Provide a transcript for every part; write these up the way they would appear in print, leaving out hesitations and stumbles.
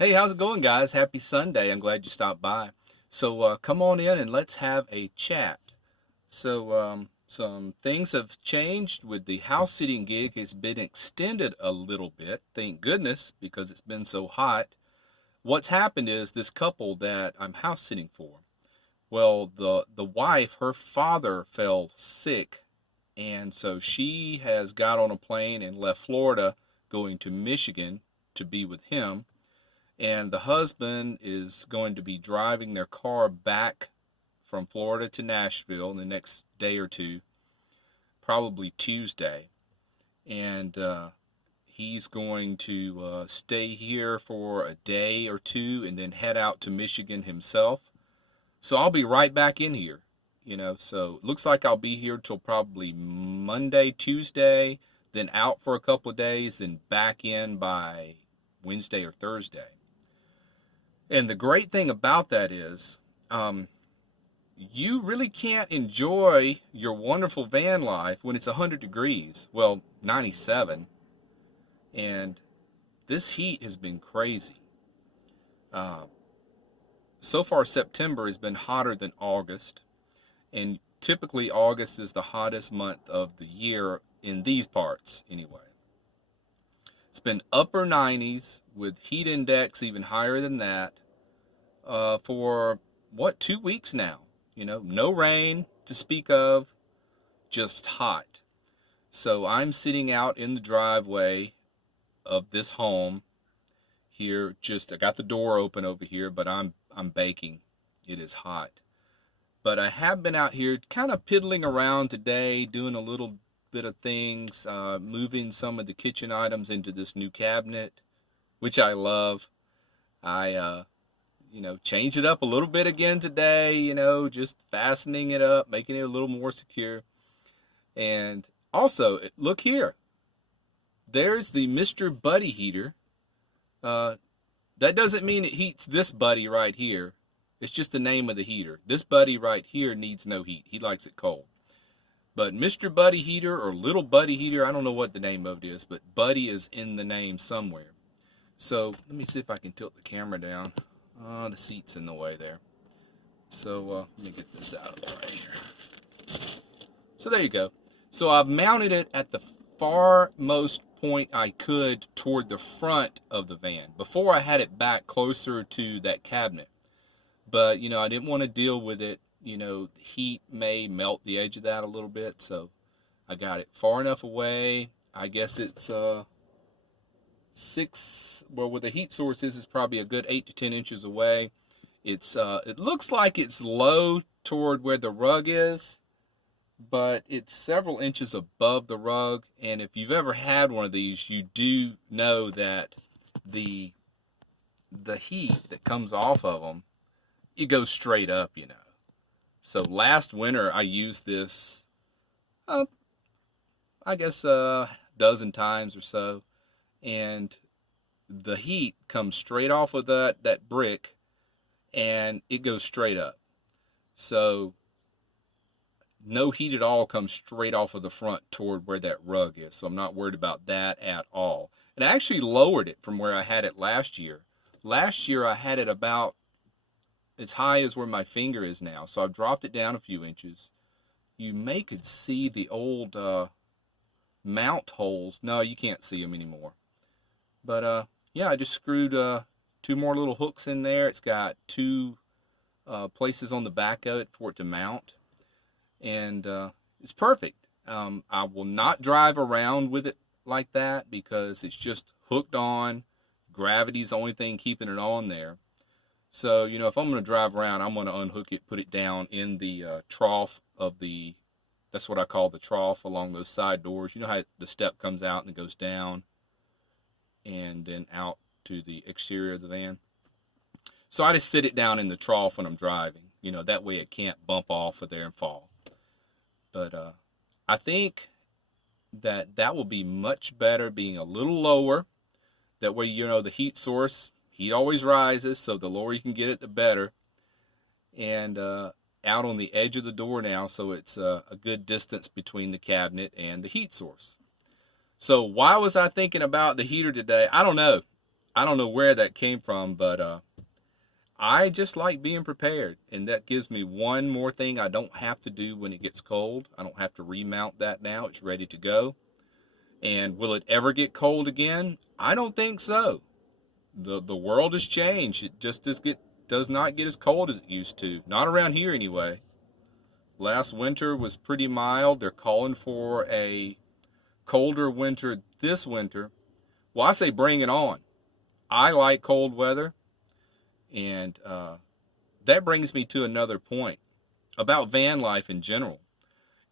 Hey, how's it going, guys? Happy Sunday. I'm glad you stopped by. So come on in and let's have a chat. Some things have changed with the house sitting gig. It's been extended a little bit, thank goodness, because it's been so hot. What's happened is this couple that I'm house sitting for, well, the wife, her father fell sick, and so she has got on a plane and left Florida, going to Michigan to be with him, and the husband is going to be driving their car back from Florida to Nashville in the next day or two, probably Tuesday. And he's going to stay here for a day or two and then head out to Michigan himself. So I'll be right back in here, So it looks like I'll be here till probably Monday, Tuesday, then out for a couple of days, then back in by Wednesday or Thursday. And the great thing about that is, you really can't enjoy your wonderful van life when it's 100 degrees. Well, 97. And this heat has been crazy. So far, September has been hotter than August. And typically, August is the hottest month of the year in these parts, anyway. It's been upper 90s with heat index even higher than that for, 2 weeks now. No rain to speak of, just hot. So I'm sitting out in the driveway of this home here. I got the door open over here, but I'm baking. It is hot. But I have been out here kind of piddling around today, doing a little bit of things, moving some of the kitchen items into this new cabinet, which I love. I change it up a little bit again today, just fastening it up, making it a little more secure. And also, look here. There's the Mr. Buddy heater. That doesn't mean it heats this buddy right here. It's just the name of the heater. This buddy right here needs no heat. He likes it cold. But Mr. Buddy heater or Little Buddy heater, I don't know what the name of it is, but Buddy is in the name somewhere. So let me see if I can tilt the camera down. The seat's in the way there. So let me get this out of the right here. So there you go. So I've mounted it at the farmost point I could toward the front of the van. Before I had it back closer to that cabinet. But, I didn't want to deal with it. Heat may melt the edge of that a little bit. So I got it far enough away. I guess it's where the heat source is probably a good 8 to 10 inches away. It looks like it's low toward where the rug is, but it's several inches above the rug. And if you've ever had one of these, you do know that the heat that comes off of them, it goes straight up, So last winter I used this, I guess a dozen times or so, and the heat comes straight off of that brick, and it goes straight up. So no heat at all comes straight off of the front toward where that rug is. So I'm not worried about that at all. And I actually lowered it from where I had it last year. Last year I had it about as high as where my finger is now. So I've dropped it down a few inches. You could see the old mount holes. No, you can't see them anymore. But yeah, I just screwed 2 more little hooks in there. It's got 2 places on the back of it for it to mount. And it's perfect. I will not drive around with it like that because it's just hooked on. Gravity's the only thing keeping it on there. So, if I'm going to drive around, I'm going to unhook it, put it down in the trough of that's what I call the trough along those side doors. You know how the step comes out and it goes down and then out to the exterior of the van? So I just sit it down in the trough when I'm driving. That way it can't bump off of there and fall. But I think that will be much better being a little lower. That way, the heat source, heat always rises, so the lower you can get it, the better. And out on the edge of the door now, so it's a good distance between the cabinet and the heat source. So why was I thinking about the heater today? I don't know. I don't know where that came from, but I just like being prepared, and that gives me one more thing I don't have to do when it gets cold. I don't have to remount that now. It's ready to go. And will it ever get cold again? I don't think so. The world has changed. It just does not get as cold as it used to. Not around here anyway. Last winter was pretty mild. They're calling for a colder winter this winter. Well, I say bring it on. I like cold weather. And that brings me to another point about van life in general.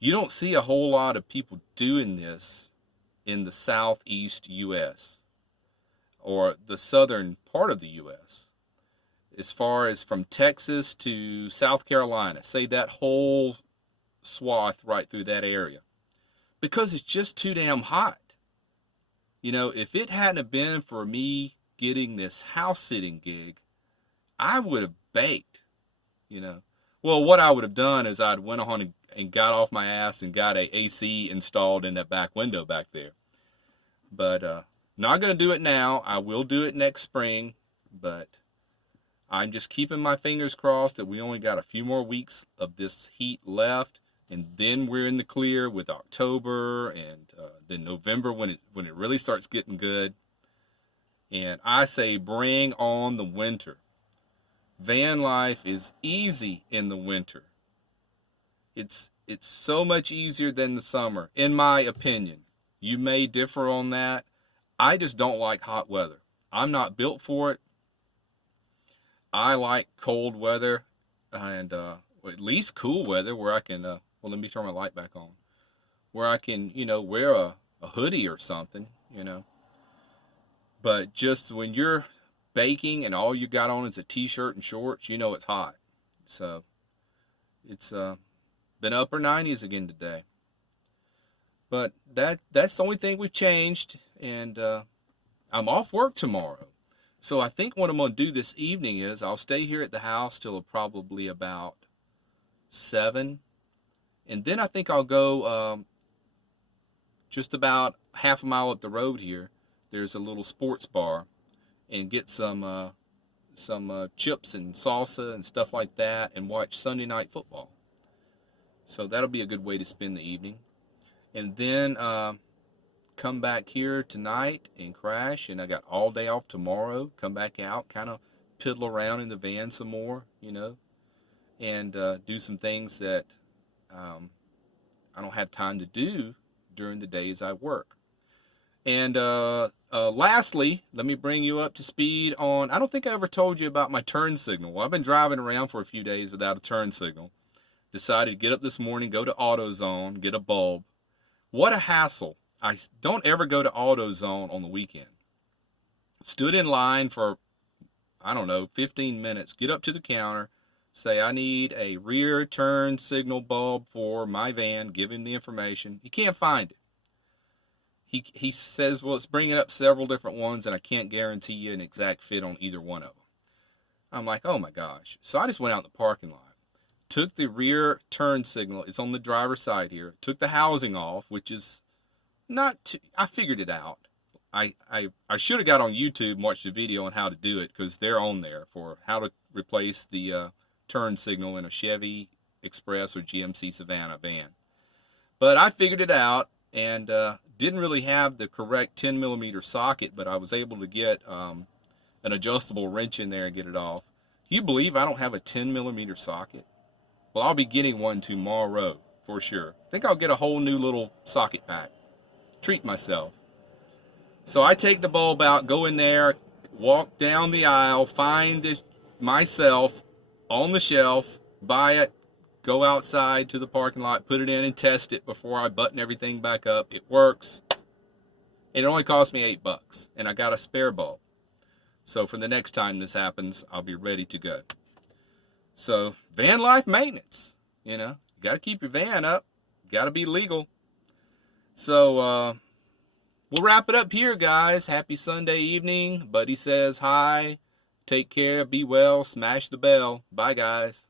You don't see a whole lot of people doing this in the southeast U.S. or the southern part of the U.S. As far as from Texas to South Carolina, say that whole swath right through that area, because it's just too damn hot. You know, if it hadn't been for me getting this house sitting gig, I would have baked, you know. Well, what I would have done is I'd went on and got off my ass and got a AC installed in that back window back there. But not going to do it now. I will do it next spring, but I'm just keeping my fingers crossed that we only got a few more weeks of this heat left, and then we're in the clear with October and then November when it really starts getting good. And I say bring on the winter. Van life is easy in the winter. It's so much easier than the summer, in my opinion. You may differ on that. I just don't like hot weather. I'm not built for it. I like cold weather and at least cool weather where I can, well, let me turn my light back on, where I can, you know, wear a hoodie or something, you know. But just when you're baking and all you got on is a t-shirt and shorts, you know it's hot. So it's been upper 90s again today. But that's the only thing we've changed, and I'm off work tomorrow. So I think what I'm going to do this evening is I'll stay here at the house till probably about 7. And then I think I'll go just about half a mile up the road here. There's a little sports bar, and get some chips and salsa and stuff like that and watch Sunday Night Football. So that'll be a good way to spend the evening. And then come back here tonight and crash, and I got all day off tomorrow. Come back out, kind of piddle around in the van some more, you know, and do some things that I don't have time to do during the days I work. And lastly, let me bring you up to speed on, I don't think I ever told you about my turn signal. Well, I've been driving around for a few days without a turn signal. Decided to get up this morning, go to AutoZone, get a bulb. What a hassle. I don't ever go to AutoZone on the weekend. Stood in line for, I don't know, 15 minutes, get up to the counter, say I need a rear turn signal bulb for my van, give him the information. He can't find it. He says, well, it's bringing up several different ones, and I can't guarantee you an exact fit on either one of them. I'm like, oh my gosh. So I just went out in the parking lot, took the rear turn signal, it's on the driver's side here, took the housing off, which is not too, I figured it out. I should have got on YouTube and watched the video on how to do it, because they're on there for how to replace the turn signal in a Chevy Express or GMC Savannah van. But I figured it out, and didn't really have the correct 10 millimeter socket, but I was able to get an adjustable wrench in there and get it off. Do you believe I don't have a 10 millimeter socket? Well, I'll be getting one tomorrow for sure. I think I'll get a whole new little socket pack. Treat myself. So I take the bulb out, go in there, walk down the aisle, find it myself on the shelf, buy it, go outside to the parking lot, put it in and test it before I button everything back up. It works. It only cost me $8, and I got a spare bulb. So for the next time this happens, I'll be ready to go. So van life maintenance, you know, you got to keep your van up, got to be legal. So we'll wrap it up here, guys. Happy Sunday evening. Buddy says hi. Take care. Be well. Smash the bell. Bye, guys.